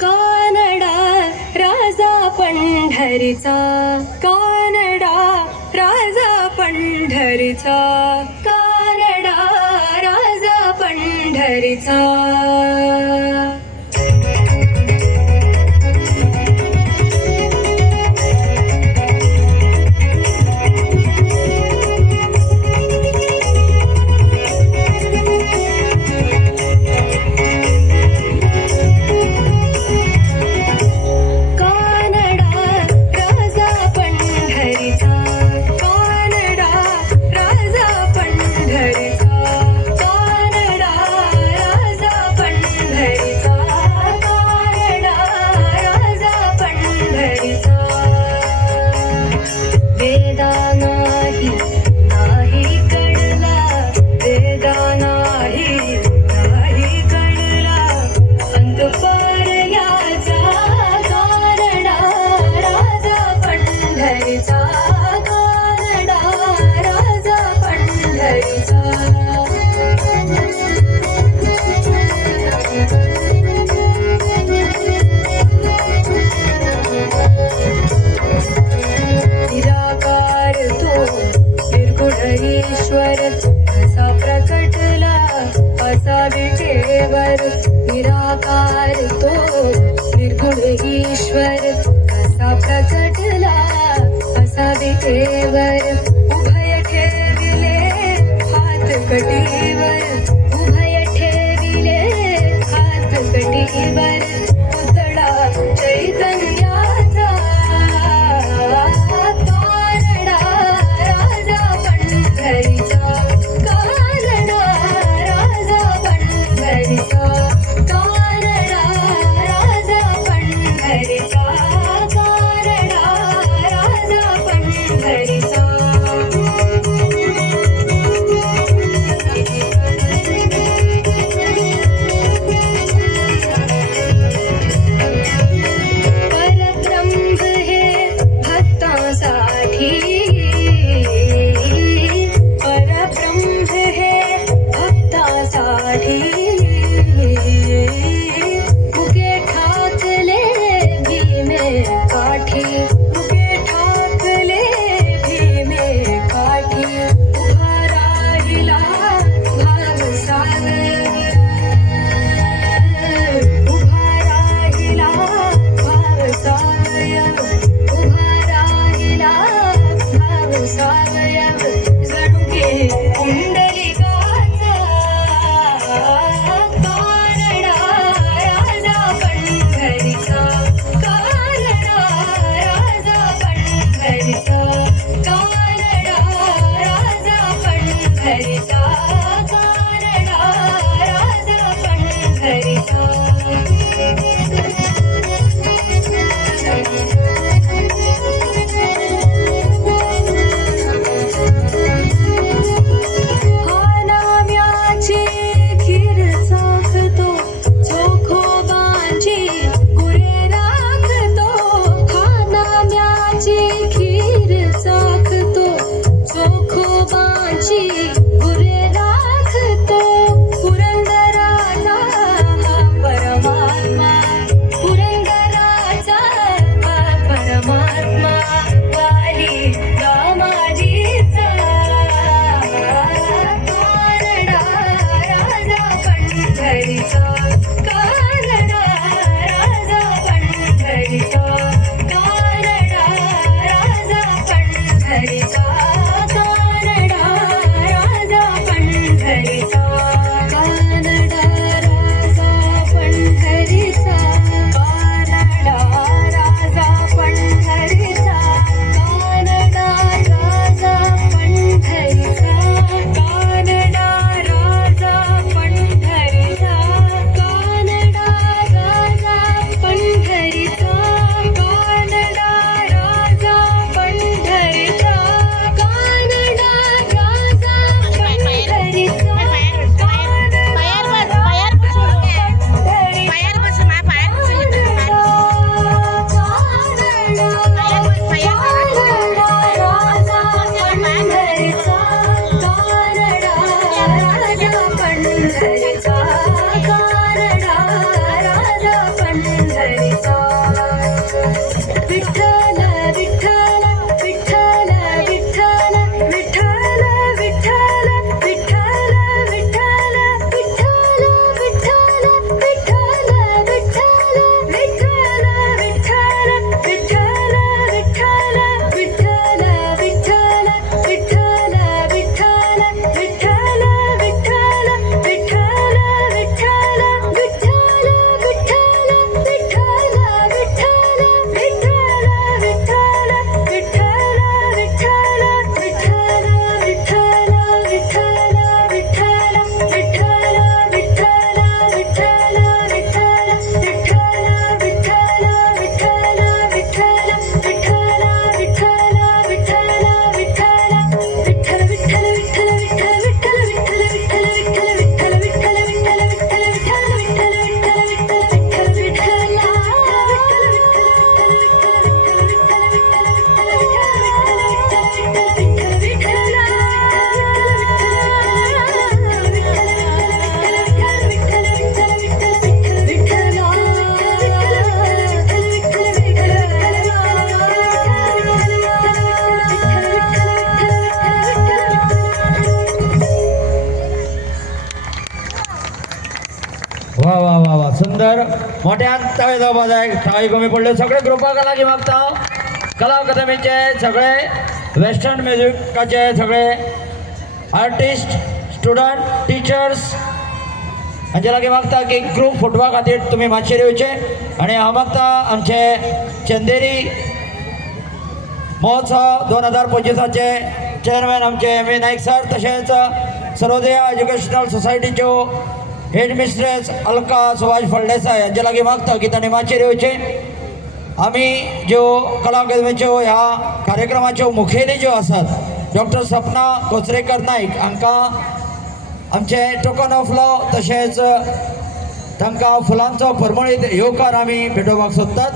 कानडा राजा पंढरीचा, कानडा राजा पंढरीचा, कानडा राजा पंढरीचा. निराकार तो निर्गुण ईश्वर कसा प्रकटला असा विटेवर. उभय ठेविले हात कटीवर, उभय ठेविले हात कटीवर. पुतळा चैतन्याचा कानडा राजा पंढरीचा, कानडा राजा पंढरीचा, कानडा राजा पंढरीचा, कानडा राजा पंढरीचा. परब्रह्म हे भक्तांसाठी, परब्रह्म हे भक्तांसाठी. मुके ठाकले भीमे काठी, मुके ठाकले भीमे काठी. उभा राहिला भावसागर, उभा राहिला भावसागर, उभा राहिला भावसागर. जणू की पुंडलिकाचा कानडा राजा पंढरीचा, कानडा राजा पंढरीचा, कानडा राजा पंढरीचा, कानडा राजा पंढरीचा. हा नाम्याची खीर चाखतो, चोखोबांची गुरे राखतो. हा नाम्याची खीर चाखतो, चोखोबांची गुरे राखतो. पुरंदराचा हा परमात्मा, पुरंदराचा हा परमात्मा. वाली दामाजीचा कानडा राजा पंढरीचा, कानडा राजा पंढरीचा, कानडा राजा पंढरीचा, कानडा राजा पंढरीचा, कानडा राजा पंढरीचा, कानडा राजा पंढरीचा, कानडा राजा पंढरीचा, कानडा राजा पंढरीचा, कानडा वा सुंदर मोठ्यान ताळे जावपा जाय टाळी कमी पडल्यो सगळे ग्रुपाक लागी मागता कला अकादमीचे सगळे वेस्टर्न म्युझिकाचे सगळे आर्टिस्ट स्टुडंट टिचर्स हांचे लागीं मागता की ग्रूप फोटवा खातीर तुमी मातशें येवचे आनी हांव मागता आमचे चंदेरी महोत्सव 2025चे चेअरमॅन आमचे एम ए नाईक सर तशेंच सर्वोदय एज्युकेशनल सोसायटीच्यो हेड मिस्ट्रेस अलका सुभाष फळदेसाय हांचे लागीं मागता की तांणी मातशें येवचे आमी ज्यो कला अकादमीच्यो ह्या कार्यक्रमाच्यो मुखेली ज्यो आसात डॉक्टर सपना कोचरेकर नाईक हांकां आमचे टोकन ऑफ लव तशेंच तांकां फुलांचो परमळीत येवकार आमी भेटोवपाक सोदतात।